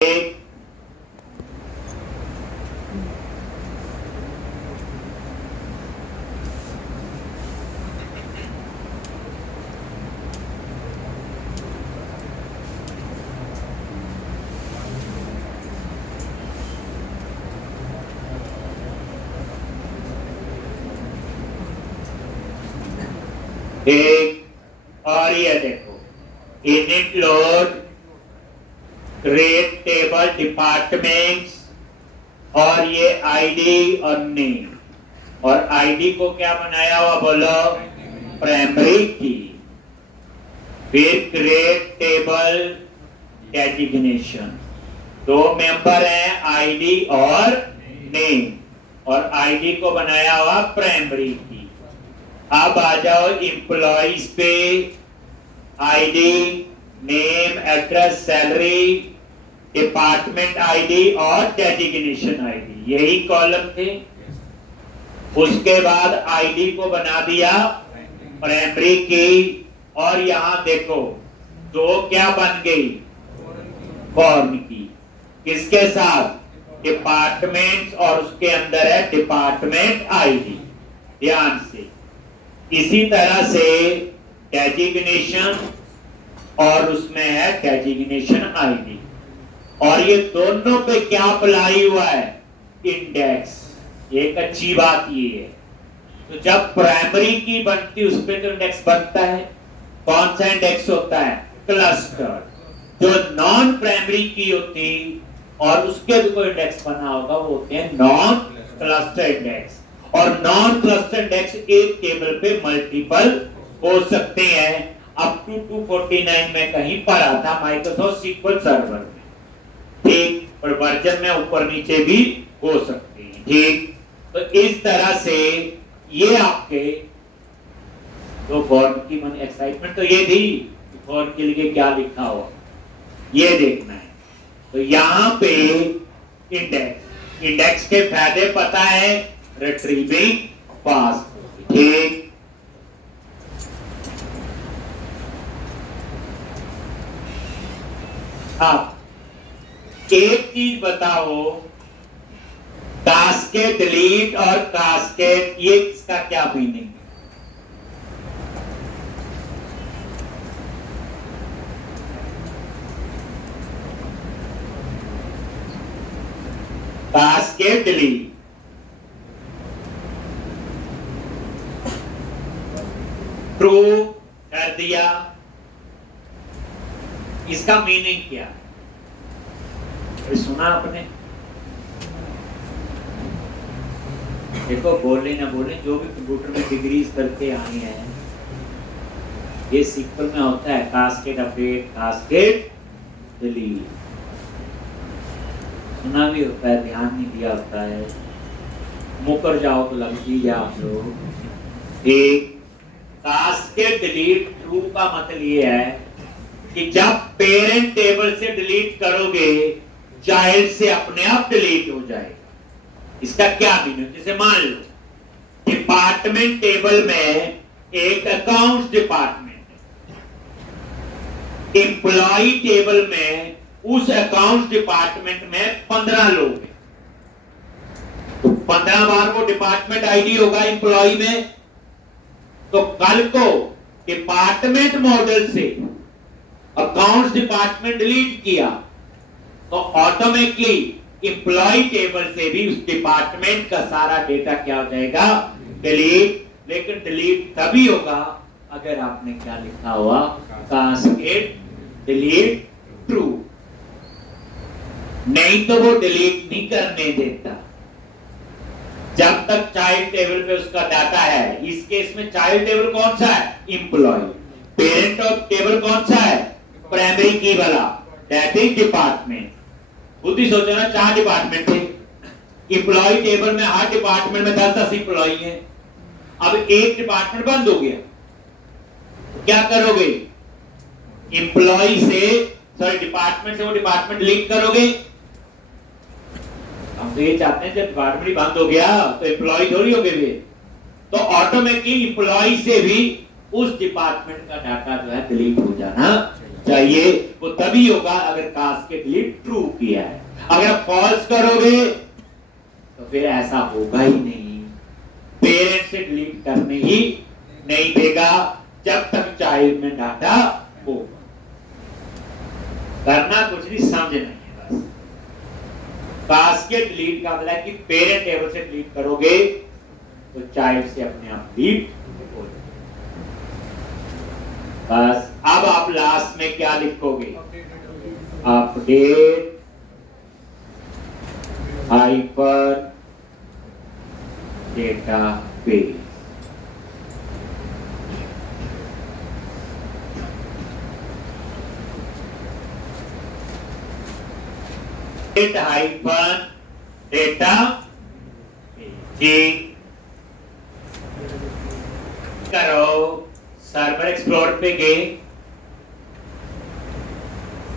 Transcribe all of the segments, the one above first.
एक और ये देखो init load create table departments और ये आईडी और नेम और आईडी को क्या बनाया हुआ बोलो प्राइमरी की। फिर क्रिएट टेबल डेजिग्नेशन, दो मेंबर हैं आईडी और नेम और आईडी को बनाया हुआ प्राइमरी की। अब आ जाओ एम्प्लॉइज पे, ID name address salary department ID और डेजिग्नेशन आईडी, यही कॉलम थे। उसके बाद आईडी को बना दिया प्राइमरी की और यहां देखो दो क्या बन गई फॉर्म की, किसके साथ डिपार्टमेंट और उसके अंदर है डिपार्टमेंट आईडी। ध्यान से इसी तरह से डेजिग्नेशन और उसमें है डेजिग्नेशन आईडी और ये दोनों पे क्या अप्लाई हुआ है इंडेक्स। एक अच्छी बात ये है, तो जब प्राइमरी की बनती उस पे तो इंडेक्स बनता है। कौन सा इंडेक्स होता है क्लस्टर। जो नॉन प्राइमरी की होती और उसके भी कोई इंडेक्स बना होगा वो होते हैं नॉन क्लस्टर इंडेक्स। और नॉन क्लस्टर इंडेक्स एक टेबल पे मल्टीपल हो सकते हैं अप टू 249 में कहीं पर आता माइक्रोसॉफ्ट सीक्वल सर्वर में, ठीक। और वर्जन में ऊपर नीचे भी हो सकते हैं, ठीक। तो इस तरह से ये आपके तो फॉर्म की मन एक्साइटमेंट तो ये थी फॉर्म के लिए क्या लिखा हुआ ये देखना है। तो यहां पे इंडेक्स के फायदे पता है, रिट्रीविंग फास्ट, ठीक। अब एक चीज बताओ, कास्केड डिलीट और कास्केड ये इसका क्या मीनिंग है? कास्केड डिलीट ट्रू कर दिया, इसका मीनिंग क्या? सुना आपने? देखो बोले ना बोले जो भी कंप्यूटर में डिग्रीज करके आए हैं ये सीक्वल में होता है कास्केड अपडेट कास्केड डिलीट। सुना भी होता है, ध्यान नहीं दिया होता है, मुकर जाओ तो लग ही जाओ आप लोग। एक कास्केड डिलीट ट्रू का मतलब ये है कि जब पेरेंट टेबल से डिलीट करोगे चाइल्ड से अपने आप डिलीट हो जाएगा। इसका क्या मीनिंग? जैसे मान लो डिपार्टमेंट टेबल में एक अकाउंट्स डिपार्टमेंट है, एम्प्लॉय टेबल में उस अकाउंट्स डिपार्टमेंट में 15 लोग हैं, तो 15 बार वो डिपार्टमेंट आईडी होगा एम्प्लॉय में। तो कल को डिपार्टमेंट मॉडल से अकाउंट्स डिपार्टमेंट डिलीट किया तो ऑटोमेटिकली एम्प्लॉय टेबल से भी उस डिपार्टमेंट का सारा डेटा क्या हो जाएगा डिलीट। लेकिन डिलीट तभी होगा अगर आपने क्या लिखा हुआ कास्केड डिलीट ट्रू, नहीं तो वो डिलीट नहीं करने देता जब तक चाइल्ड टेबल पे उसका डाटा है। इस केस में चाइल्ड टेबल कौन सा है एम्प्लॉय, पेरेंट ऑफ टेबल कौन सा है प्राइमरी की वाला दैट इज डिपार्टमेंट। बुद्धि सोचो ना, 4 डिपार्टमेंट थे एम्प्लॉय टेबल में, हर डिपार्टमेंट में 10-10 एम्प्लॉय हैं। अब एक डिपार्टमेंट बंद हो गया तो क्या करोगे? एम्प्लॉय से सॉरी डिपार्टमेंट से वो डिपार्टमेंट लिंक करोगे। हम तो ये चाहते हैं जब डिपार्टमेंट बंद हो गया तो एम्प्लॉय थोड़ी हो गए, तो ऑटोमेटिकली एम्प्लॉय से भी उस डिपार्टमेंट का डाटा जो है डिलीट हो जाना चाहिए, वो तभी होगा अगर कास्केड डिलीट ट्रू किया है। अगर आप फॉल्स करोगे तो फिर ऐसा होगा ही नहीं, पेरेंट से डिलीट करने ही नहीं देगा जब तक चाइल्ड में डाटा होगा। करना कुछ नहीं, समझना है बस। कास्केड डिलीट का मतलब कि पेरेंट टेबल से डिलीट करोगे तो चाइल्ड से अपने आप डिलीट हो जाएगा। बस अब आप लास्ट में क्या लिखोगे? Update hyper database. Hyper data करो, सर्वर एक्सप्लोर पे गए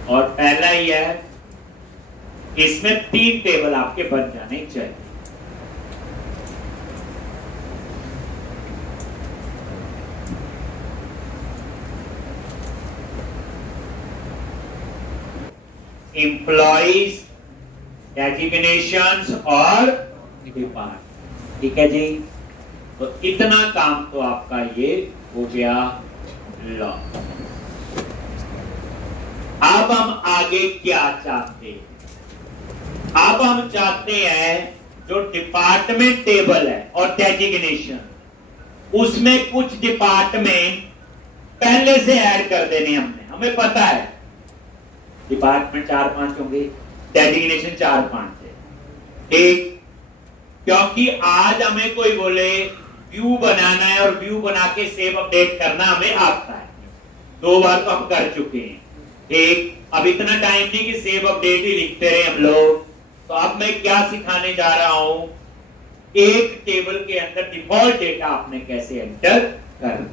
और पहला ही है, इसमें 3 टेबल आपके बन जाने चाहिए। एम्प्लॉइज, डेजिग्नेशंस और डिपार्टमेंट। ठीक है जी, तो इतना काम तो आपका ये हो गया लॉ। अब हम आगे क्या चाहते हैं? अब हम चाहते हैं जो डिपार्टमेंट टेबल है और डेजिग्नेशन, उसमें कुछ डिपार्टमेंट पहले से ऐड कर देने हमने। हमें पता है डिपार्टमेंट 4-5 होंगे, डेजिग्नेशन 4-5 है, ठीक। क्योंकि आज हमें कोई बोले व्यू बनाना है और व्यू बना के सेव अपडेट करना हमें आता है, 2 बार तो हम कर चुके हैं, ठीक। अब इतना टाइम नहीं कि सेव अपडेट ही लिखते रहे हम लोग। तो अब मैं क्या सिखाने जा रहा हूं, एक टेबल के अंदर डिफॉल्ट डेटा आपने कैसे एंटर करना।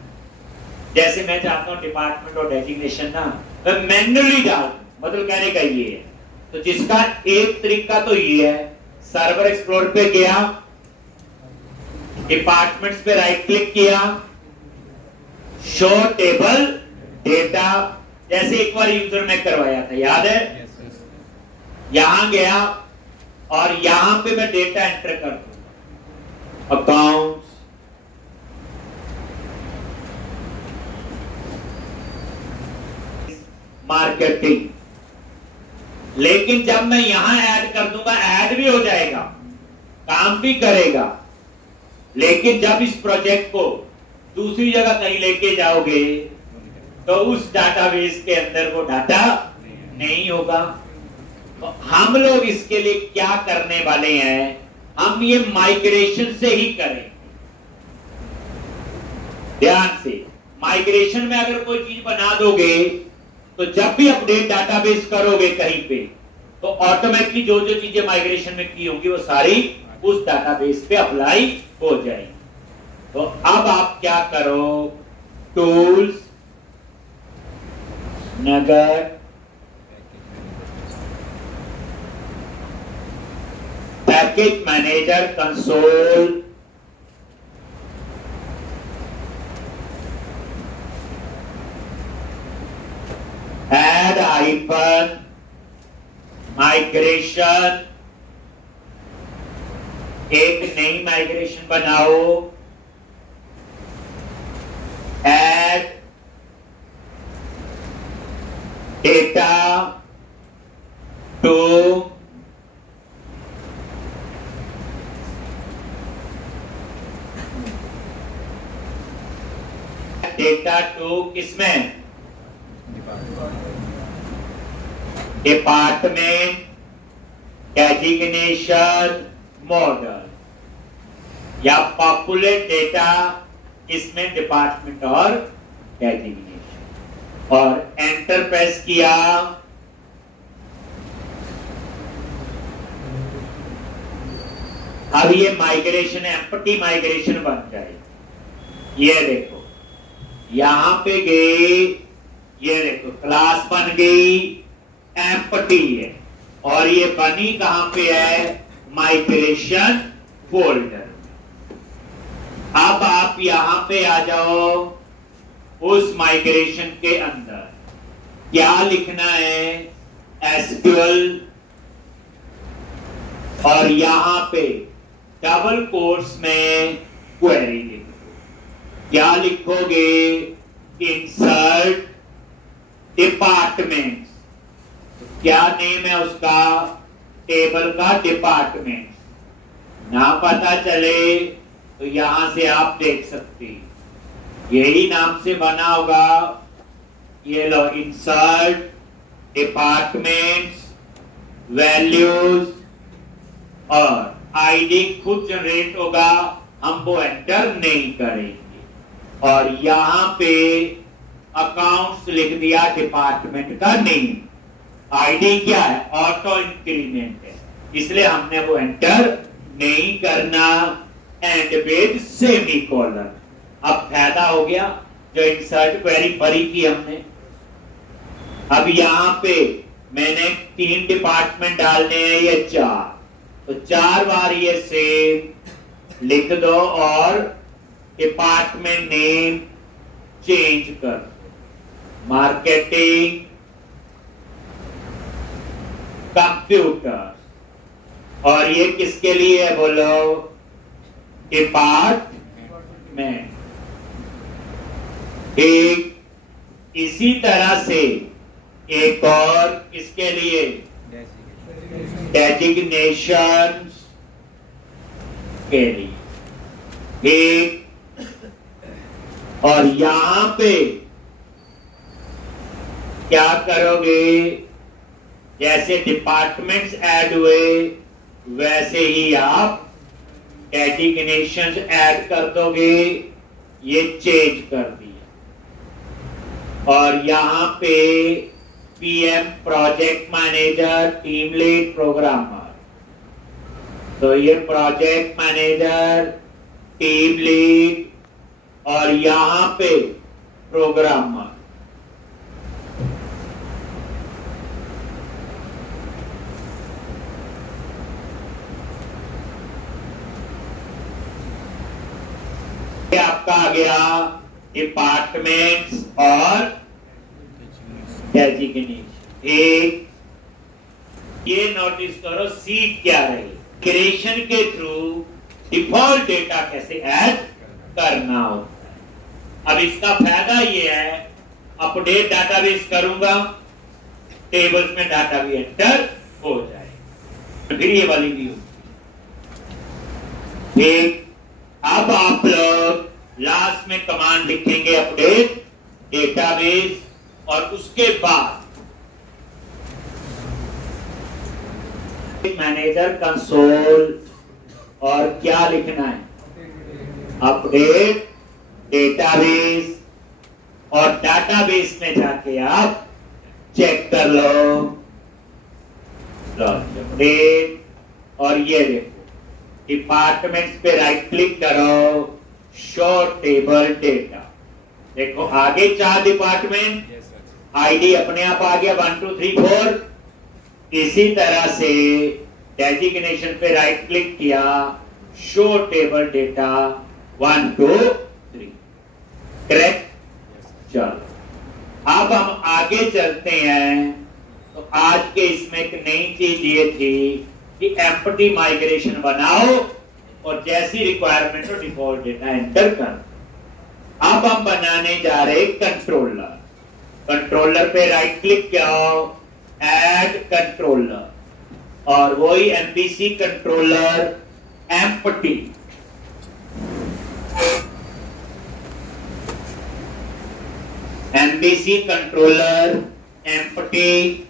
जैसे मैं चाहता हूं डिपार्टमेंट और डेजिग्नेशन ना मैं मैन्युअली डाल, मतलब कहने का ये है। तो जिसका एक तरीका तो ये है, सर्वर एक्सप्लोर पे गया, डिपार्टमेंट्स पे राइट क्लिक किया, शो टेबल डेटा, जैसे एक बार यूजर में करवाया था, याद है? यहां गया और यहां पे मैं डेटा एंटर कर दूंगा, अकाउंट्स, मार्केटिंग। लेकिन जब मैं यहां ऐड कर दूंगा, ऐड भी हो जाएगा, काम भी करेगा, लेकिन जब इस प्रोजेक्ट को दूसरी जगह कहीं लेके जाओगे तो उस डाटाबेस के अंदर वो डाटा नहीं होगा। तो हम लोग इसके लिए क्या करने वाले हैं, हम ये माइग्रेशन से ही करें। ध्यान से, माइग्रेशन में अगर कोई चीज बना दोगे तो जब भी अपडेट डाटाबेस करोगे कहीं पे, तो ऑटोमेटिकली जो जो चीजें माइग्रेशन में की होंगी वो सारी उस डाटाबेस पे अप्लाई हो जाएगी। तो अब आप क्या करो, tools, NuGet, package manager console, add hyphen migration, एक नई माइग्रेशन बनाओ, add data to data to किसमें, डिपार्टमेंट, डेजिग्नेशन, मॉडल, या पॉपुलेट डेटा, इसमें डिपार्टमेंट और डेजिग्नेशन, और एंटर प्रेस किया। अब ये माइग्रेशन एम्प्टी माइग्रेशन बन जाए। ये देखो यहां पे गए, ये देखो क्लास बन गई, एम्प्टी है, और ये बनी कहां पे है, माइग्रेशन फोल्डर। अब आप यहां पे आ जाओ उस माइग्रेशन के अंदर, क्या लिखना है एसक्यूएल, और यहां पे डबल कोट्स में क्वेरी लिखो। क्या लिखोगे? Insert department. क्या नेम है उसका? टेबल का डिपार्टमेंट। ना पता चले तो यहां से आप देख सकते, यही नाम से बना होगा। ये लो, इंसर्ट डिपार्टमेंट्स, वैल्यूज, और आईडी खुद जनरेट होगा, हम वो एंटर नहीं करेंगे। और यहां पे अकाउंट्स लिख दिया, डिपार्टमेंट का नेम। आईडी क्या है? ऑटो इंक्रीमेंट है, इसलिए हमने वो एंटर नहीं करना। And with semicolon. अब फायदा हो गया, जो इंसर्ट क्वेरी भरी थी हमने। अब यहां पे मैंने 3 डिपार्टमेंट डालने हैं, ये 4, तो 4 बार ये सेम लिख दो और डिपार्टमेंट नेम चेंज कर दो। मार्केटिंग, कंप्यूटर, और ये किसके लिए है बोलो? डिपार्टमेंट। एक इसी तरह से एक और किसके लिए? डेजिग्नेशन के लिए एक। और यहां पे क्या करोगे? जैसे डिपार्टमेंट्स ऐड हुए वैसे ही आप डेजिग्नेशन ऐड कर दोगे। ये चेंज कर दिया। और यहां पे PM project manager, team lead, programmer, तो ये प्रोजेक्ट मैनेजर, टीम लीड, और यहां पे प्रोग्रामर। आपका आ गया डिपार्टमेंट्स और डेजिग्नेशन। एक ये नोटिस करो, सीट क्या रही? क्रिएशन के थ्रू डिफॉल्ट डेटा कैसे ऐड करना होता है। अब इसका फायदा ये है, अपडेट डाटाबेस करूंगा, टेबल्स में डाटा भी एंटर हो जाए। फिर ये वाली भी होगी। ठीक, अब आप लोग लास्ट में कमांड लिखेंगे अपडेट डेटाबेस, और उसके बाद मैनेजर कंसोल, और क्या लिखना है? अपडेट डेटाबेस, और डाटाबेस में जाके आप चेक कर लो अपडेट। और ये देखो, डिपार्टमेंट्स पे राइट क्लिक करो, शो टेबल डेटा। देखो आगे 4 डिपार्टमेंट, आईडी अपने आप आ गया 1 2 3 4। इसी तरह से डेजिग्नेशन पे राइट क्लिक किया, शो टेबल डेटा 1 2 3। करेक्ट। चलो अब हम आगे चलते हैं। तो आज के इसमें एक नई चीज ये थी कि एम्प्टी माइग्रेशन बनाओ, और जैसी रिक्वायरमेंट हो डिफॉल्ट डेटा एंटर कर। अब हम बनाने जा रहे कंट्रोलर। कंट्रोलर पे राइट क्लिक करो, ऐड कंट्रोलर, और वही MBC controller empty. MBC controller empty,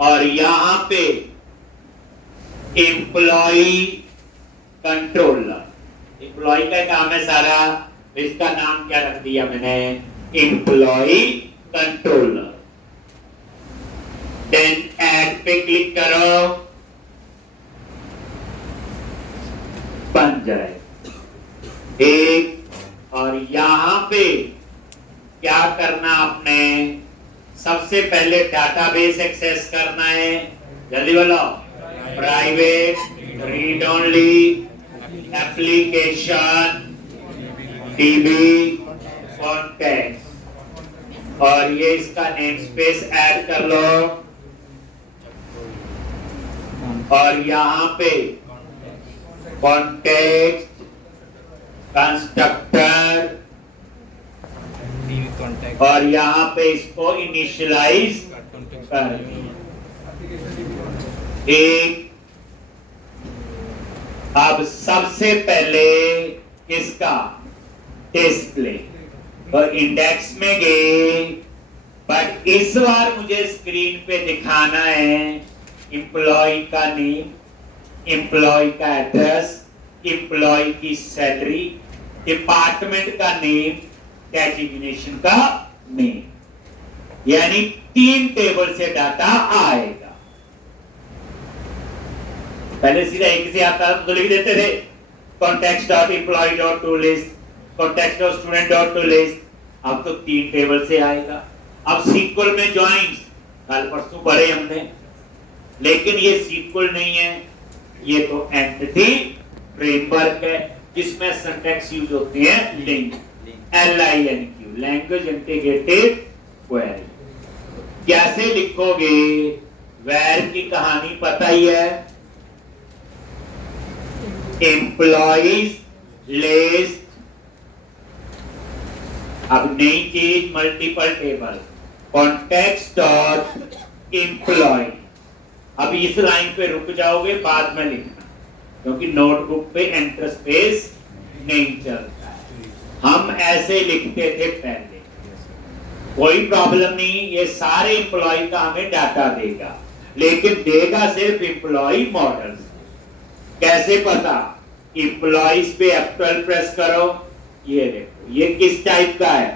और यहां पे एम्प्लॉय कंट्रोलर। एम्प्लॉय का काम है सारा, इसका नाम क्या रख दिया मैंने? Employee controller. देन ऐड पे क्लिक करो, बन जाए एक। और यहां पे क्या करना आपने? सबसे पहले डाटाबेस एक्सेस करना है। जल्दी बोलो। Private read only application dB contact. और ये इसका नेम स्पेस ऐड कर लो और यहाँ पे कॉन्टेक्स्ट कंस्ट्रक्टर और यहाँ पे इसको इनिशियलाइज कर एक। अब सबसे पहले किसका डिस्प्ले, तो इंडेक्स में गए, बट इस बार मुझे स्क्रीन पे दिखाना है एम्प्लॉय का नेम, एम्प्लॉय का एड्रेस, एम्प्लॉय की सैलरी, डिपार्टमेंट का नेम, डेजिग्नेशन का नेम, यानी 3 टेबल से डाटा आएगा। पहले सीधा एक से आता तो लिख देते थे context.employee.toList, context.student.toList, अब तो 3 टेबल से आएगा। अब सीक्वल में ज्वाइंस कल परसों पढ़े हमने, लेकिन ये सीक्वल नहीं है, ये तो एंटिटी फ्रेमवर्क है जिसमें सिंटैक्स यूज होती है link, LINQ, language integrated query. कैसे लिखोगे, वेर की कहानी पता ही है, एम्प्लॉइज लिस्ट, अब नई चीज multiple table, context dot employee. अब इस लाइन पे रुक जाओगे, बाद में लिखना, क्योंकि नोटबुक पे एंटर स्पेस नहीं चलता है। हम ऐसे लिखते थे पहले, कोई प्रॉब्लम नहीं, ये सारे एम्प्लॉय का हमें डाटा देगा, लेकिन देगा सिर्फ एम्प्लॉय मॉडल्स। कैसे पता, एम्प्लॉइज पे F12 प्रेस करो, ये देखो ये किस टाइप का है,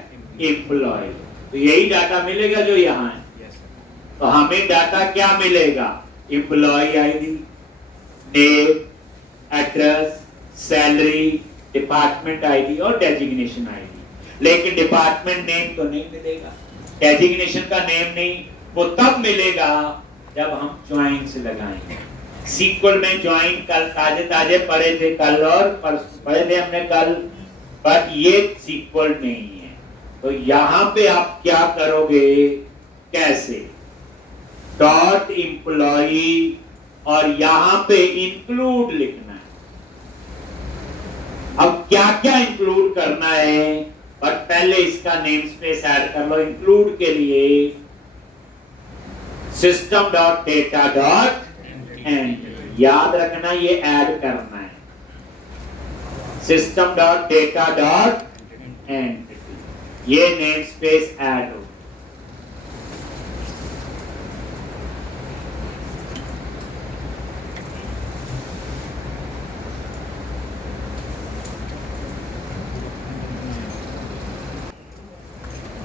एम्प्लॉय, तो यही डाटा मिलेगा जो यहाँ है। तो हमें डाटा क्या मिलेगा, employee ID, name, address, salary, department ID और डेजिग्नेशन आईडी। लेकिन डिपार्टमेंट नेम तो नहीं मिलेगा, डेजिग्नेशन का नेम नहीं, वो तब मिलेगा जब हम ज्वाइंस लगाएंगे। सीक्वल में ज्वाइन कल ताजे ताजे पढ़े थे, कल और पढ़े थे हमने कल, बट ये सीक्वल नहीं है। तो यहां पे आप क्या करोगे, कैसे, डॉट एम्प्लॉई और यहां पे इंक्लूड लिखना है। अब क्या क्या इंक्लूड करना है, बट पहले इसका नेम स्पेस ऐड कर लो। इंक्लूड के लिए system dot data dot and, याद रखना ये ऐड करना है, system dot data dot and, ये नेम स्पेस ऐड हो।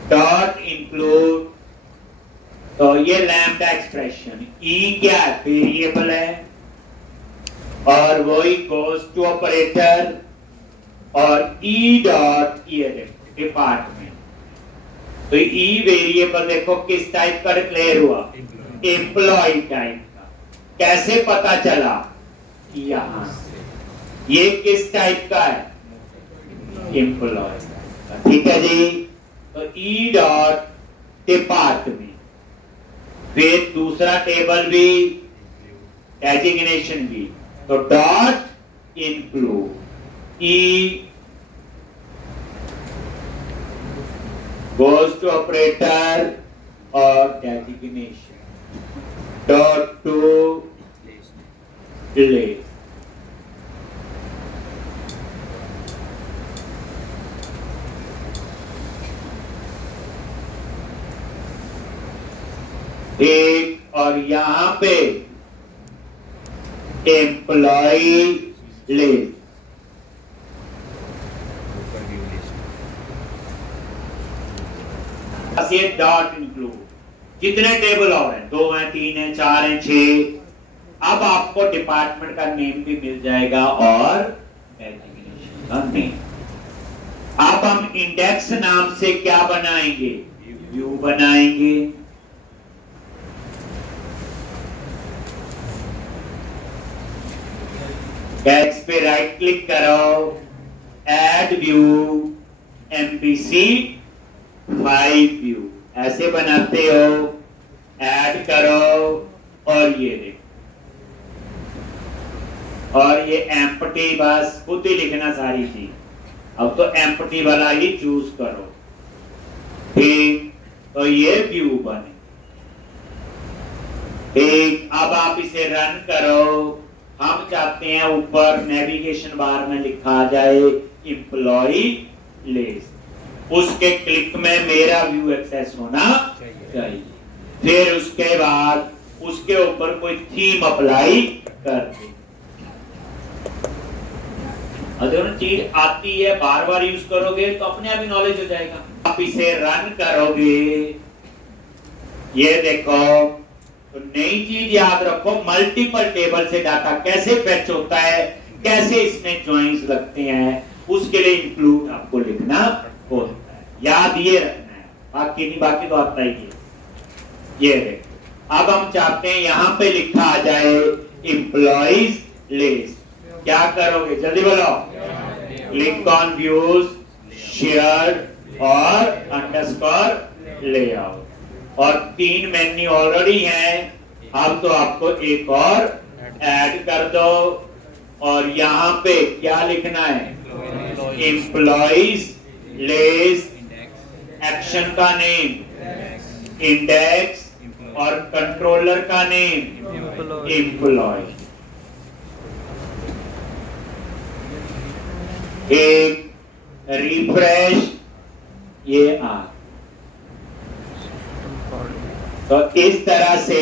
डॉट इंक्लूड, तो ये लैम्डा एक्सप्रेशन, ई क्या है, वेरिएबल है, और वही गोज टू ऑपरेटर, और ई डॉट ये डिपार्टमेंट। तो ई वेरिएबल देखो किस टाइप का डिक्लेयर हुआ, एम्प्लॉय टाइप का। कैसे पता चला, यहां से, ये किस टाइप का है, एम्प्लॉय। ठीक है जी, तो ई डॉट डिपार्टमेंट, फिर दूसरा टेबल भी, डेजिग्नेशन भी, तो dot include, e goes to operator और डेजिग्नेशन, डॉट टू प्लेस। एक, और यहां पे एम्प्लॉई लिस्ट, ये डॉट इंक्लूड, जितने टेबल और हैं, 2 हैं, 3 हैं, 4 हैं, 6, अब आपको डिपार्टमेंट का नेम भी मिल जाएगा और डेजिग्नेशन का नेम। अब हम इंडेक्स नाम से क्या बनाएंगे, व्यू बनाएंगे। टेक्स्ट पे राइट क्लिक करो, ऐड व्यू, MVC 5 व्यू, ऐसे बनाते हो, ऐड करो और ये देखो, और ये एम्प्टी, बस खुद ही लिखना सारी चीज। अब तो एम्प्टी वाला ही चूज करो, ठीक। तो ये व्यू बने, ठीक। अब आप इसे रन करो। हम चाहते हैं ऊपर नेविगेशन बार में लिखा जाए एम्प्लॉय लिस्ट, उसके क्लिक में मेरा व्यू एक्सेस होना चाहिए। फिर उसके बाद उसके ऊपर कोई थीम अप्लाई कर दे। अगर चीज आती है, बार बार यूज करोगे तो अपने आप ही नॉलेज हो जाएगा। आप इसे रन करोगे, ये देखो, तो नई चीज याद रखो, मल्टीपल टेबल से डाटा कैसे फेच होता है, कैसे इसमें ज्वाइंस लगते हैं, उसके लिए इंक्लूड आपको लिखना होता है। याद ये रखना है, बाकी नहीं, बाकी तो आता ही है। ये देखो, अब हम चाहते हैं यहां पे लिखा आ जाए एम्प्लॉइज लिस्ट। क्या करोगे, जल्दी बोलो। क्लिक ऑन व्यूज, शेयर और अंडरस्कोर लेआउट, और 3 मेन्यू ऑलरेडी हैं। अब तो आपको एक और ऐड कर दो, और यहाँ पे क्या लिखना है, एम्प्लॉइज लिस्ट, एक्शन का नेम इंडेक्स और कंट्रोलर का नेम एम्प्लॉय। एक रिफ्रेश, ये आ, तो इस तरह से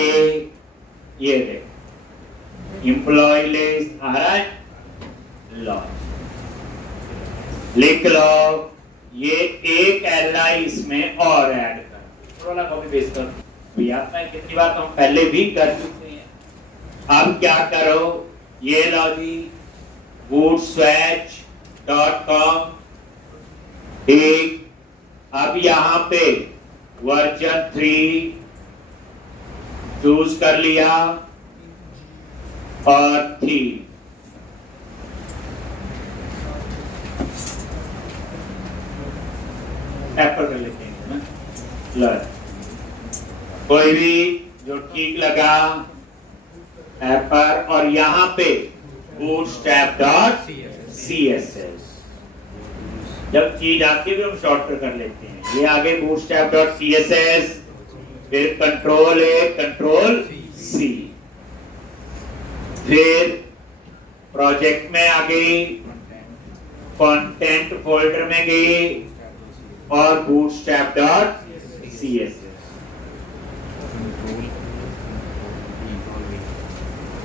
ये देखो एम्प्लॉय लिस्ट आ रहा है, लॉन्च लिख लो। ये एक एलआई इसमें और ऐड कर, थोड़ा कॉपी पेस्ट कर भैया, मैं कितनी बार तो हम पहले भी कर चुके हैं। अब क्या करो, ये लो जी, bootswatch.com, ठीक। अब यहाँ पे वर्जन 3 चूज कर लिया और थीम, एप्पल कर लेते हैं ना, कोई भी जो ठीक लगा एप्पल, और यहाँ पे bootstrap.css, जब चीज आती है हम शॉर्टकट कर लेते हैं। ये आगे bootstrap.css, फिर कंट्रोल ए, कंट्रोल सी, फिर प्रोजेक्ट में आ गई, कंटेंट फोल्डर में गई, और bootstrap.css,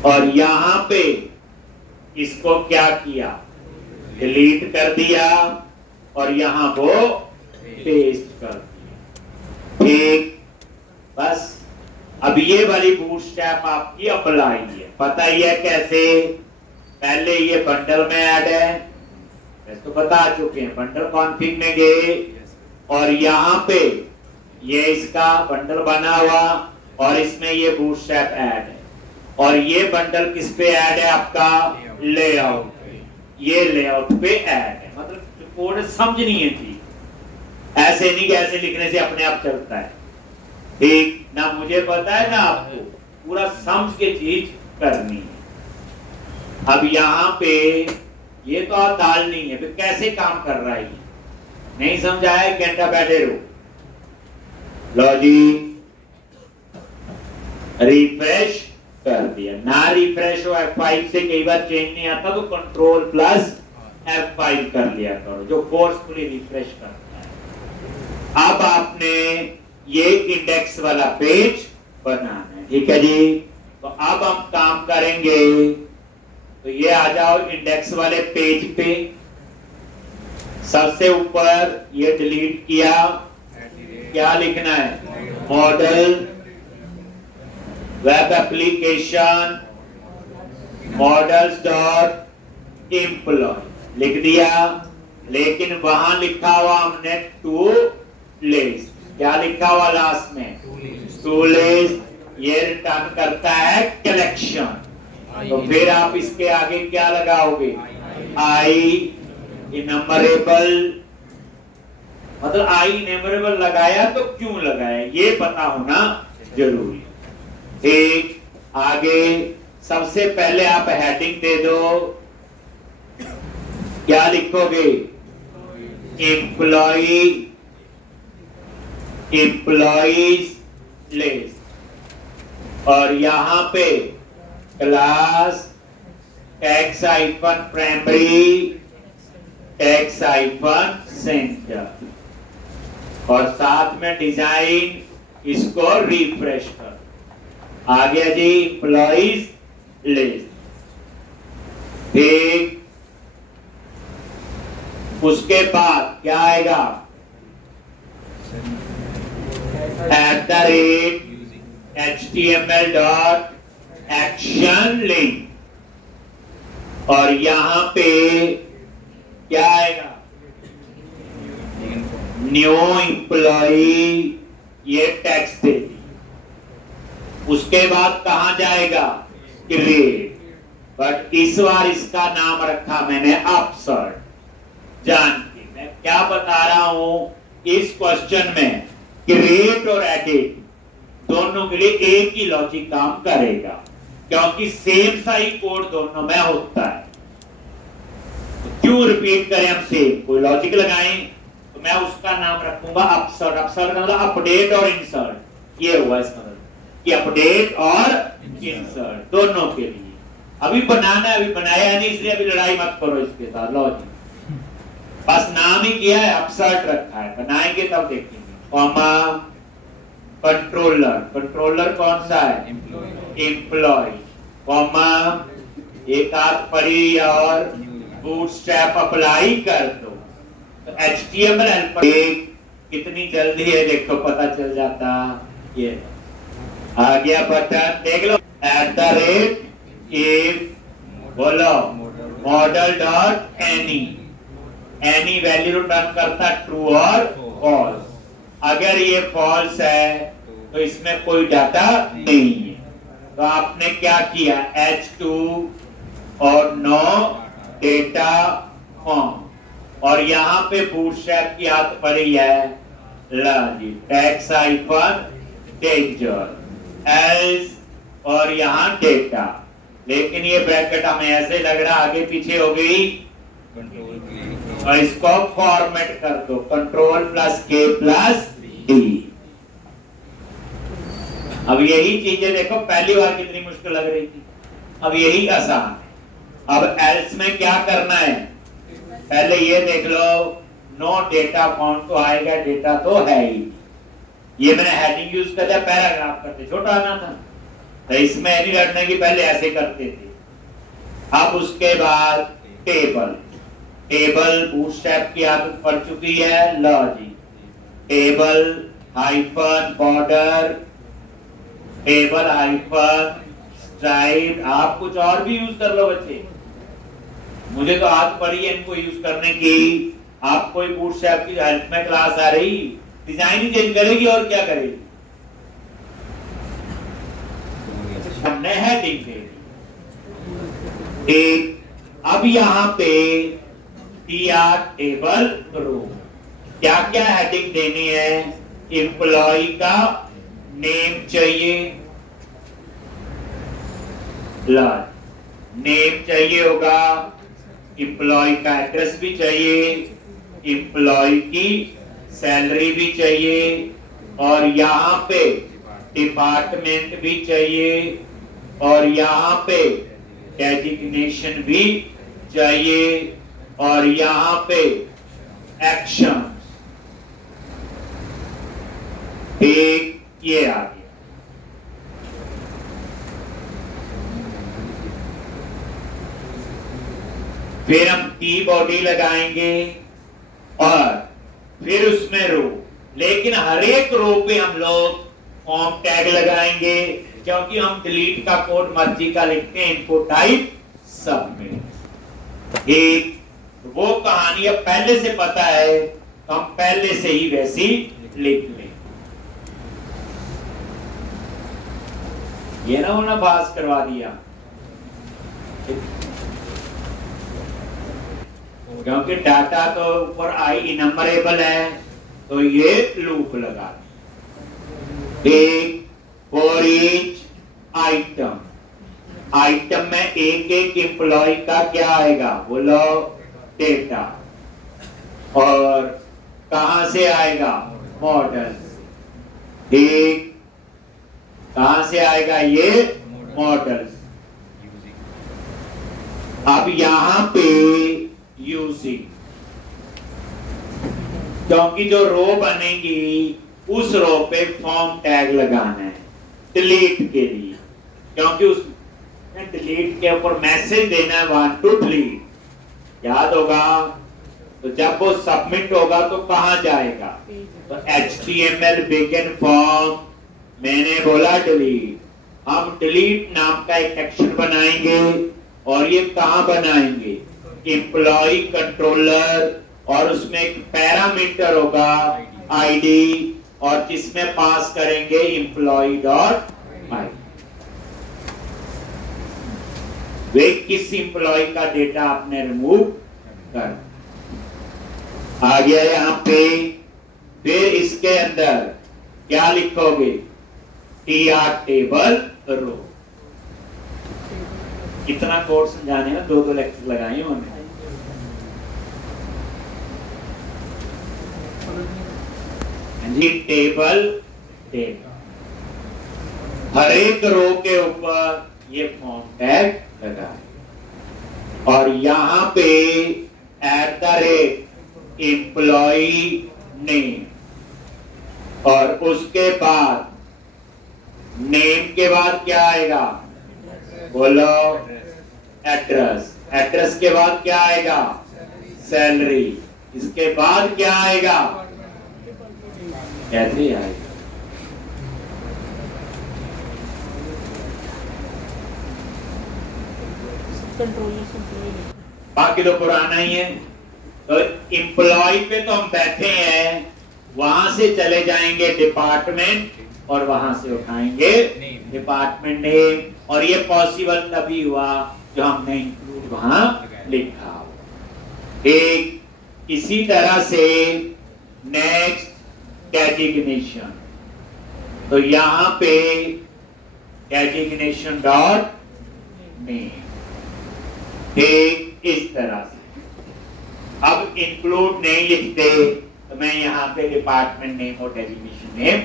और यहां पे इसको क्या किया, डिलीट कर दिया, और यहां वो पेस्ट कर दिया, ठीक। बस अब ये वाली बूटस्ट्रैप आपकी अप्लाई है, पता ही है कैसे। पहले ये बंडल में ऐड है, वैसे तो बता चुके हैं, बंडल कॉन्फ़िग में गए, और यहाँ पे ये इसका बंडल बना हुआ, और इसमें ये बूटस्ट्रैप ऐड है, और ये बंडल किस पे ऐड है, आपका लेआउट पे, ये लेआउट पे ऐड है। मतलब कोड समझनी है थी, ऐसे नहीं कैसे लिखने से अपने आप चलता है, ठीक ना। मुझे पता है ना, आपको पूरा समझ के चीज करनी है। अब यहाँ पे ये तो आप दाल नहीं है, फिर कैसे काम कर रहा है, नहीं समझाया, एक घंटा बैठे रहो। लो जी, रिफ्रेश कर दिया, ना रिफ्रेश हो F5 से कई बार चेंज नहीं आता, तो कंट्रोल प्लस F5 कर लिया करो, जो फोर्सफुली रिफ्रेश करता है। अब आपने ये इंडेक्स वाला पेज बनाना है, ठीक है जी। तो अब हम काम करेंगे, तो ये आ जाओ इंडेक्स वाले पेज पे, सबसे ऊपर ये डिलीट किया, क्या लिखना है, model web application models dot employee लिख दिया, लेकिन वहां लिखा हुआ हमने टू लिस्ट, क्या लिखा हुआ लास्ट में, टू लिस्ट, ये रिटर्न करता है कलेक्शन। तो फिर आप इसके आगे क्या लगाओगे, आई इनमरेबल मतलब आई इनेमरेबल लगाया तो क्यों लगाया, ये पता होना जरूरी। ठीक, आगे सबसे पहले आप हेडिंग दे दो, क्या लिखोगे? एम्प्लॉई, एम्प्लॉइज लिस्ट, और यहां पे class tax hyphen primary tax hyphen centre, और साथ में डिजाइन इसको रिफ्रेश कर। आ गया जी एम्प्लॉइज लिस्ट। ठीक, उसके बाद क्या आएगा? @html.action link, और यहां पे क्या आएगा? न्यू एम्प्लॉई, ये टेक्स्ट दे दी। उसके बाद कहां जाएगा? क्रिएट, बट इस बार इसका नाम रखा मैंने अपसर्ट। जान के मैं क्या बता रहा हूं, इस क्वेश्चन में क्रिएट और एडिट दोनों के लिए एक ही लॉजिक काम करेगा, क्योंकि सेम सा ही कोड दोनों में होता है। तो क्यों रिपीट करें हम सेम, कोई लॉजिक लगाएं, तो मैं उसका नाम रखूंगा अपसर्ट। अपसर्ट का मतलब अपडेट और इंसर्ट, ये हुआ इसका मतलब कि अपडेट और इंसर्ट दोनों के लिए। अभी बनाना है, अभी बनाया नहीं, इसलिए अभी लड़ाई मत करो इसके साथ, लॉजिक बस नाम ही किया है, अपसर्ट रखा है, बनाएंगे तब देखेंगे। कॉमा कंट्रोलर, कंट्रोलर कौन सा है? एम्प्लॉय, कॉमा एक आध परी और बूटस्ट्रैप अप्लाई कर दो। तो HTML हेल्पर कितनी जल्दी है देखो, पता चल जाता। ये आ गया बटन, देख लो। @if बोलो model.any, एनी वैल्यू रिटर्न करता ट्रू और फॉल्स। अगर ये फॉल्स है तो इसमें कोई डाटा नहीं है। तो आपने क्या किया? H2 और नो डेटा फॉर्म, और यहां पे बूटस्ट्रैप की आदत पड़ी है टैक्स हाइफन डेंजर एल्स, और यहां डेटा, लेकिन ये ब्रैकेट हमें ऐसे लग रहा आगे पीछे हो गई, और इसको फॉर्मेट कर दो कंट्रोल प्लस के प्लस डी। अब यही चीजें देखो, पहली बार कितनी मुश्किल लग रही थी, अब यही आसान है। अब एल्स में क्या करना है? पहले ये देख लो, नो डेटा फाउंड तो आएगा, डेटा तो है ही। ये मैंने हेडिंग यूज कर लिया, पैराग्राफ करते छोटा आना था, तो इसमें नहीं लड़ने की, पहले ऐसे करते थे। अब उसके बाद टेबल, टेबल बूटस्ट्रैप की आदत पड़ चुकी है, logic table hyphen border, table hyphen stripe. आप कुछ और भी यूज कर लो बच्चे, मुझे तो आदत पड़ी है इनको यूज करने की। आप कोई बूटस्ट्रैप की हेल्प में क्लास आ रही, डिजाइन ही चेंज करेगी और क्या करेगी। हमने हेडिंग दे दी। एक, अब यहां पे TR टेबल रूम, क्या क्या हेडिंग देनी है? एम्प्लॉय का नेम चाहिए, नेम चाहिए होगा, एम्प्लॉय का एड्रेस भी चाहिए, एम्प्लॉय की सैलरी भी चाहिए, और यहाँ पे डिपार्टमेंट भी चाहिए, और यहाँ पे डेजिग्नेशन भी चाहिए, और यहाँ पे एक्शन। एक ये आ गया। फिर हम की बॉडी लगाएंगे और फिर उसमें रो, लेकिन हर एक रो पे हम लोग फॉर्म टैग लगाएंगे, क्योंकि हम डिलीट का कोड मर्जी का लिखते हैं, इनपुट टाइप सबमिट। एक वो कहानी अब पहले से पता है तो हम पहले से ही वैसी लिख लें। ये ना होना पास करवा दिया, क्योंकि डाटा तो ऊपर आई इनम्बरेबल है, तो ये लूप लगा एक फॉर ईच आइटम। आइटम में एक एक एम्प्लॉय का क्या आएगा बोलो डेटा, और कहां से आएगा मॉडल। एक कहां से आएगा ये मॉडल। अब यहां पे यूजिंग, क्योंकि जो रो बनेगी उस रो पे फॉर्म टैग लगाना है डिलीट के लिए, क्योंकि उस डिलीट के ऊपर मैसेज देना है वांट टू डिलीट। याद होगा, तो जब वो सबमिट होगा तो कहां जाएगा, तो HTML बिगिन फॉर्म, मैंने बोला डिलीट। हम डिलीट नाम का एक एक्शन बनाएंगे और ये कहां बनाएंगे एम्प्लॉय कंट्रोलर, और उसमें एक पैरामीटर होगा आईडी, और जिसमें पास करेंगे एम्प्लॉय डॉट आई। वे किस एम्प्लॉय का डेटा आपने रिमूव कर आ गया यहां पे। फिर इसके अंदर क्या लिखोगे TR टेबल रो। कितना कोड समझाने में 2-2 लेक्चर लगाए उन्होंने। टेबल हर एक रो के ऊपर ये फॉर्म टैग लगा है, और यहां पे एम्प्लॉय नेम, और उसके बाद नेम के बाद क्या आएगा बोलो एड्रेस। एड्रेस के बाद क्या आएगा सैलरी। इसके बाद क्या आएगा कैसे आएगा बाकी तो पुराना ही है। तो एम्प्लॉय पे तो हम बैठे हैं, वहां से चले जाएंगे डिपार्टमेंट और वहां से उठाएंगे डिपार्टमेंट नेम, और ये पॉसिबल तभी हुआ जो हमने इंक्लूड वहां लिखा। एक इसी तरह से नेक्स्ट डेजिग्नेशन, तो यहां पे डेजिग्नेशन डॉट नेम एक इस तरह से। अब इंक्लूड नहीं लिखते तो मैं यहाँ पे डिपार्टमेंट नेम और डेजिग्नेशन नेम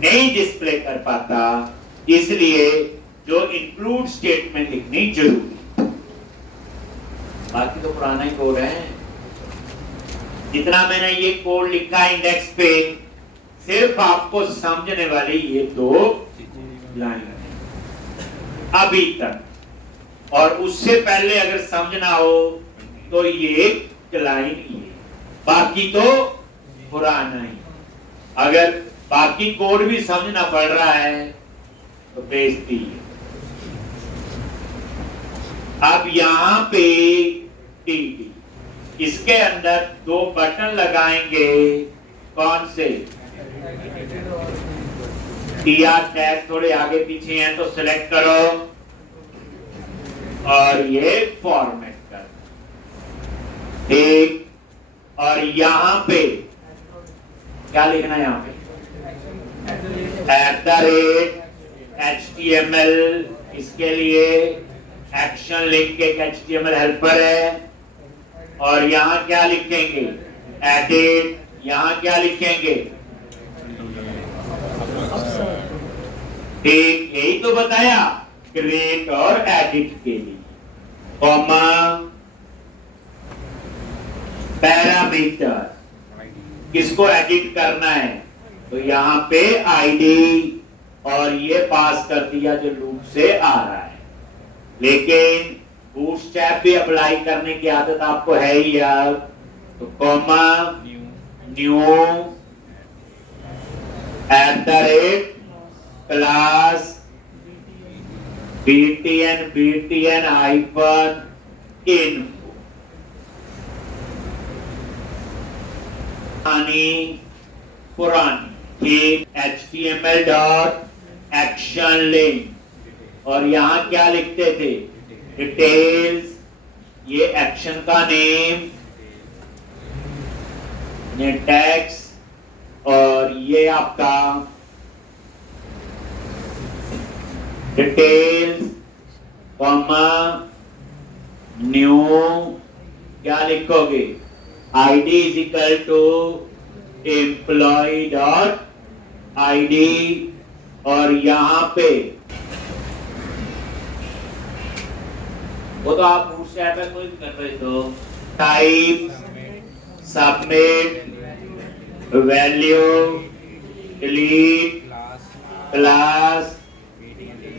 नहीं डिस्प्ले कर पाता, इसलिए जो इंक्लूड स्टेटमेंट लिखनी जरूरी। बाकी तो पुराना ही कोड है। जितना मैंने ये कोड लिखा इंडेक्स पे, सिर्फ आपको समझने वाली ये 2 लाइन है अभी तक, और उससे पहले अगर समझना हो तो ये लाइन ही है, बाकी तो पुराना ही। अगर बाकी कोड भी समझना पड़ रहा है तो बेइज्जती है। अब यहां पे टीडी, इसके अंदर 2 बटन लगाएंगे, कौन से TR टैग थोड़े आगे पीछे हैं तो सिलेक्ट करो और ये फॉर्मेट कर एक, और यहां पे क्या लिखना है, यहां पे @HTML, इसके लिए एक्शन लिंक एक HTML हेल्पर है, और यहां क्या लिखेंगे एडिट, यहां क्या लिखेंगे ठीक, यही तो बताया क्रिएट और एडिट के लिए, कॉमा पैरामीटर, किसको एडिट करना है तो यहाँ पे आईडी, और ये पास कर दिया जो लूप से आ रहा है। लेकिन बूटस्ट्रैप भी अप्लाई करने की आदत आपको है ही यार, तो comma new class btn hyphen info, पुरानी HTML डॉट एक्शन लिंक, और यहां क्या लिखते थे डिटेल्स, ये एक्शन का नेम, ये टैक्स और ये आपका डिटेल्स कॉमा न्यू क्या लिखोगे, ID is equal to employee dot ID और यहां पे वो तो आप मूड से ऐप है कोई भी कर रहे तो type submit value delete class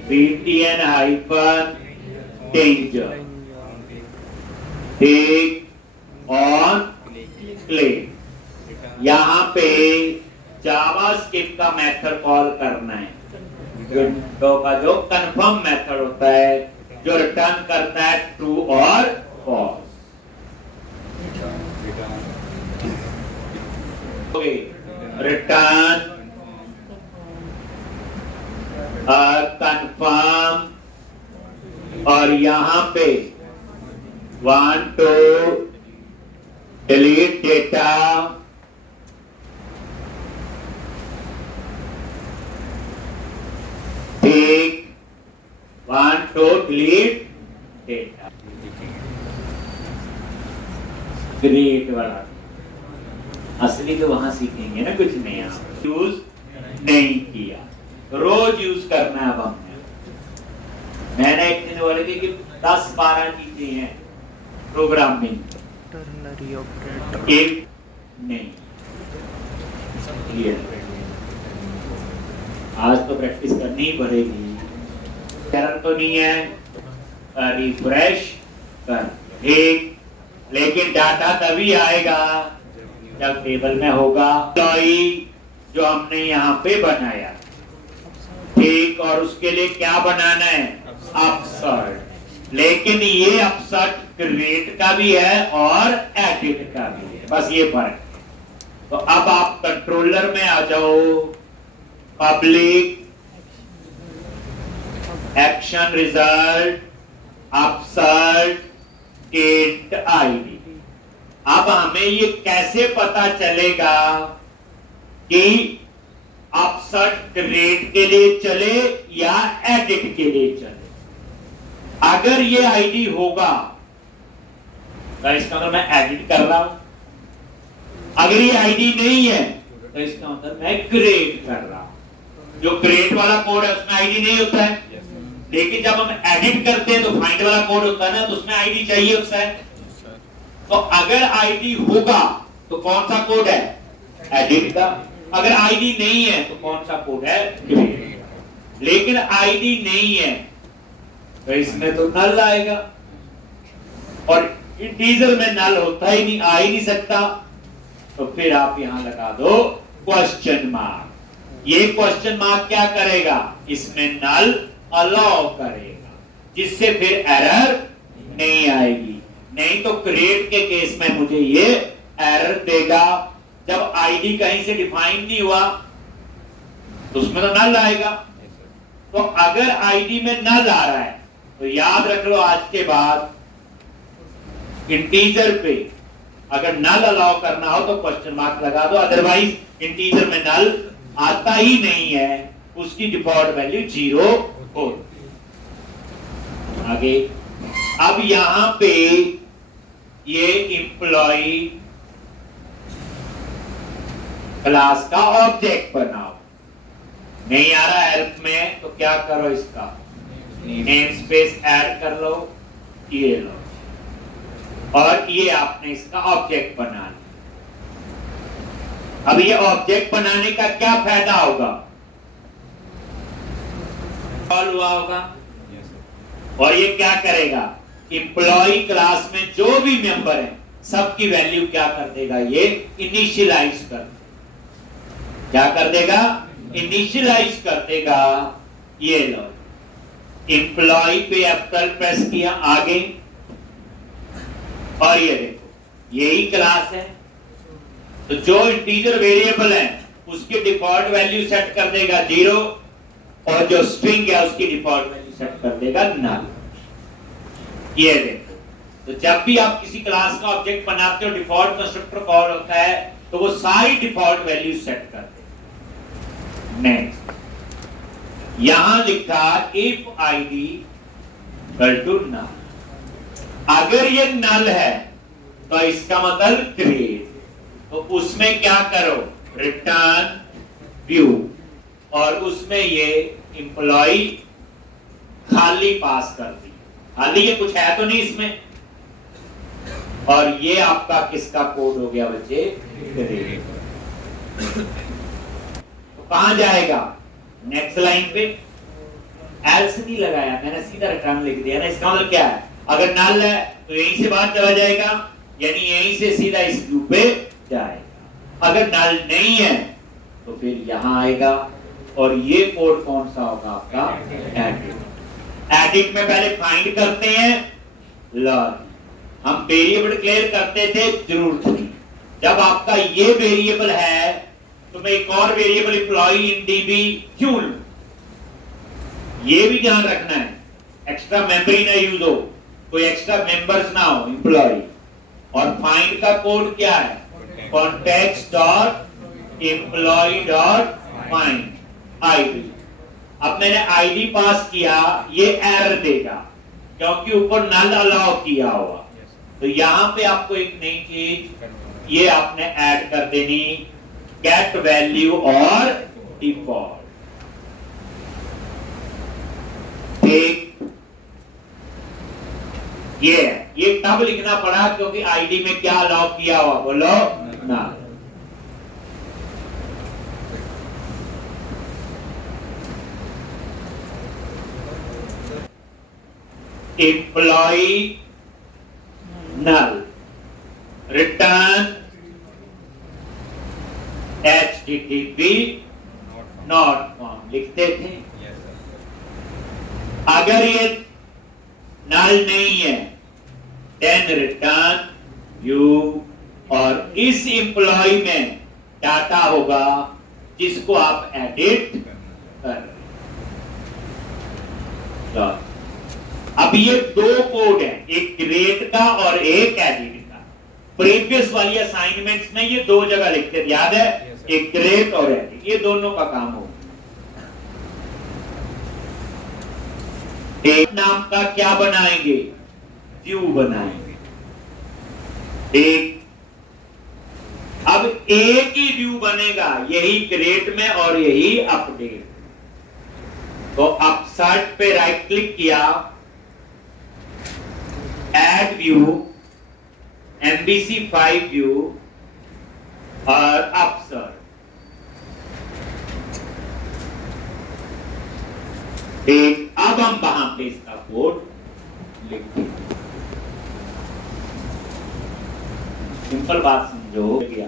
btn hyphen danger take on claim. यहां पे जावास्क्रिप्ट का मेथड कॉल करना है, विंडो का जो कंफर्म मेथड होता है जो रिटर्न करता है ट्रू और फॉल्स। रिटर्न कंफर्म और यहां पे want to delete data ठीक want to delete data great वाला असली तो वहां सीखेंगे ना कुछ नया, यूज नहीं किया, रोज यूज करना है। अब हमने मैंने एक दिन बोले थे कि 10-12 चीजें हैं प्रोग्रामिंग, टर्नरी ऑपरेटर एक नहीं। आज तो प्रैक्टिस करनी ही पड़ेगी। एरर तो नहीं है, रिफ्रेश कर ठीक, लेकिन डाटा तभी आएगा जब टेबल में होगा जो हमने यहाँ पे बनाया ठीक, और उसके लिए क्या बनाना है, अपसर्ट। लेकिन ये अपसर्ट क्रिएट का भी है और एडिट का भी है, बस ये फर्क है। तो अब आप कंट्रोलर में आ जाओ, public action result upsert int ID. अब हमें ये कैसे पता चलेगा कि अपसर्ट क्रिएट के लिए चले या एडिट के लिए चले? अगर ये आईडी होगा तो इसका मतलब मैं एडिट कर रहा हूं, अगर ये आईडी नहीं है तो इसका मतलब मैं क्रिएट कर रहा हूं। जो क्रिएट वाला कोड है उसमें आईडी नहीं होता है, लेकिन जब हम एडिट करते हैं तो फाइंड वाला कोड होता है ना, तो उसमें आईडी चाहिए होता है। तो अगर आईडी होगा तो कौन सा कोड है, एडिट का। अगर आईडी नहीं है तो कौन सा कोड है, क्रिएट। लेकिन आईडी नहीं है तो इसमें तो नल आएगा, और इंटीजर में नल होता ही नहीं, आ ही नहीं सकता। तो फिर आप यहां लगा दो क्वेश्चन मार्क। ये क्वेश्चन मार्क क्या करेगा, इसमें नल अलाउ करेगा, जिससे फिर एरर नहीं आएगी। नहीं तो क्रिएट के केस में मुझे ये एरर देगा। जब आईडी कहीं से डिफाइन नहीं हुआ तो उसमें तो नल आएगा। तो अगर आईडी में नल आ रहा है तो याद रख लो, आज के बाद इंटीजर पे अगर नल अलाउ करना हो तो क्वेश्चन मार्क लगा दो, अदरवाइज इंटीजर में नल आता ही नहीं है, उसकी डिफॉल्ट वैल्यू 0 हो। आगे अब यहां पे ये एम्प्लॉई क्लास का ऑब्जेक्ट बनाओ। नहीं आ रहा हेल्प में तो क्या करो, इसका नेम स्पेस ऐड कर लो, ये लो, और ये आपने इसका ऑब्जेक्ट बना लिया। अब ये ऑब्जेक्ट बनाने का क्या फायदा होगा, कॉल हुआ होगा, और ये क्या करेगा, एम्प्लॉय क्लास में जो भी मेंबर है सबकी वैल्यू क्या कर देगा, ये इनिशियलाइज कर, क्या कर देगा, इनिशियलाइज कर देगा। ये लो, एम्प्लॉय पे F12 प्रेस किया, आगे, और ये देखो यही क्लास है। तो जो इंटीजर वेरिएबल है उसकी डिफॉल्ट वैल्यू सेट कर देगा 0, और जो स्ट्रिंग है उसकी डिफॉल्ट वैल्यू सेट कर देगा नल। ये देखो, तो जब भी आप किसी क्लास का ऑब्जेक्ट बनाते हो डिफॉल्ट कंस्ट्रक्टर कॉल होता है तो वो सारी डिफॉल्ट वैल्यू सेट कर दे। नेक्स्ट, यहां लिखा if ID equal to null, अगर ये नल है तो इसका मतलब क्रिएट, तो उसमें क्या करो, रिटर्न व्यू, और उसमें ये एम्प्लॉय खाली पास कर दी, खाली ये कुछ है तो नहीं इसमें, और ये आपका किसका कोड हो गया बच्चे, क्रिएट। तो कहां जाएगा, नेक्स्ट लाइन पे, एल्स नहीं लगाया मैंने, सीधा रिटर्न लिख दिया ना। इसका मतलब क्या है, अगर नल है तो यहीं से बाहर चला जाएगा, यानी यहीं से सीधा इस व्यू पे जाएगा। अगर नल नहीं है तो फिर यहां आएगा, और ये कोड कौन सा होगा आपका, एडिट। एडिट में पहले फाइंड करते हैं, लर्न, हम वेरिएबल डिक्लेयर करते थे, जरूरत नहीं। जब आपका ये वेरिएबल है तो मैं एक और वेरिएबल एम्प्लॉय इन डीबी क्यों लूं, ये भी ध्यान रखना है, एक्स्ट्रा मेमोरी ना यूज हो, कोई एक्स्ट्रा मेंबर्स ना हो एम्प्लॉय। और फाइंड का कोड क्या है, context dot employ dot find ID. अब मैंने आईडी पास किया, ये एरर देगा क्योंकि ऊपर नल अलाउ किया हुआ। तो यहां पे आपको एक नई चीज ये आपने ऐड कर देनी, गेट वैल्यू और डिफॉल्ट। ठीक, ये तब लिखना पड़ा क्योंकि आईडी में क्या अलाउ किया हुआ, बोलो ना। Employee null, return HTTP not found लिखते थे। अगर ये नल नहीं है देन रिटर्न यू, और इस एम्प्लॉय में डाटा होगा जिसको आप एडिट कर रहे हैं। अब ये दो कोड हैं, एक क्रिएट का और एक एडिट का। प्रीवियस वाली असाइनमेंट्स में ये दो जगह लिखते थे, याद है, एक क्रिएट और एडिट, ये दोनों का काम होगा। एक नाम का क्या बनाएंगे, व्यू बनाएंगे। एक, अब एक ही व्यू बनेगा, यही क्रिएट में और यही अपडेट। तो अपसर्ट पे राइट क्लिक किया, ऐड व्यू, MVC5 व्यू और अपसर्ट। एक, अब हम वहां पे इसका कोड लिखते हैं। सिंपल बात समझो गया।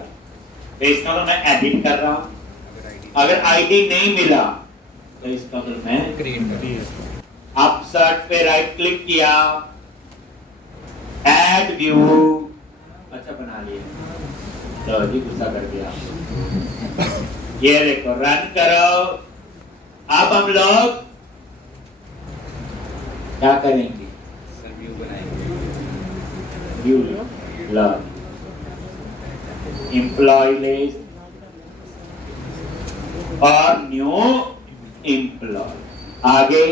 तो इसका तो मैं एडिट कर रहा हूं, अगर आईडी नहीं मिला तो इसका तो मैं क्रिएट। अपसर्ट पे राइट क्लिक किया, ऐड व्यू, अच्छा बना लिया, तो जी गुस्सा कर दिया। ये देखो, रन करो। अब हम लोग क्या करेंगे, व्यू बनाएंगे, व्यू लर्न, एम्प्लॉय लिस्ट और न्यू एम्प्लॉय। आगे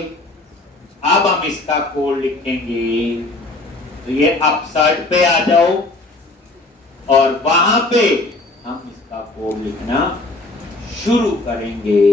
अब हम इसका कोड लिखेंगे, तो ये अपसर्ट पे आ जाओ और वहां पे हम इसका कोड लिखना शुरू करेंगे।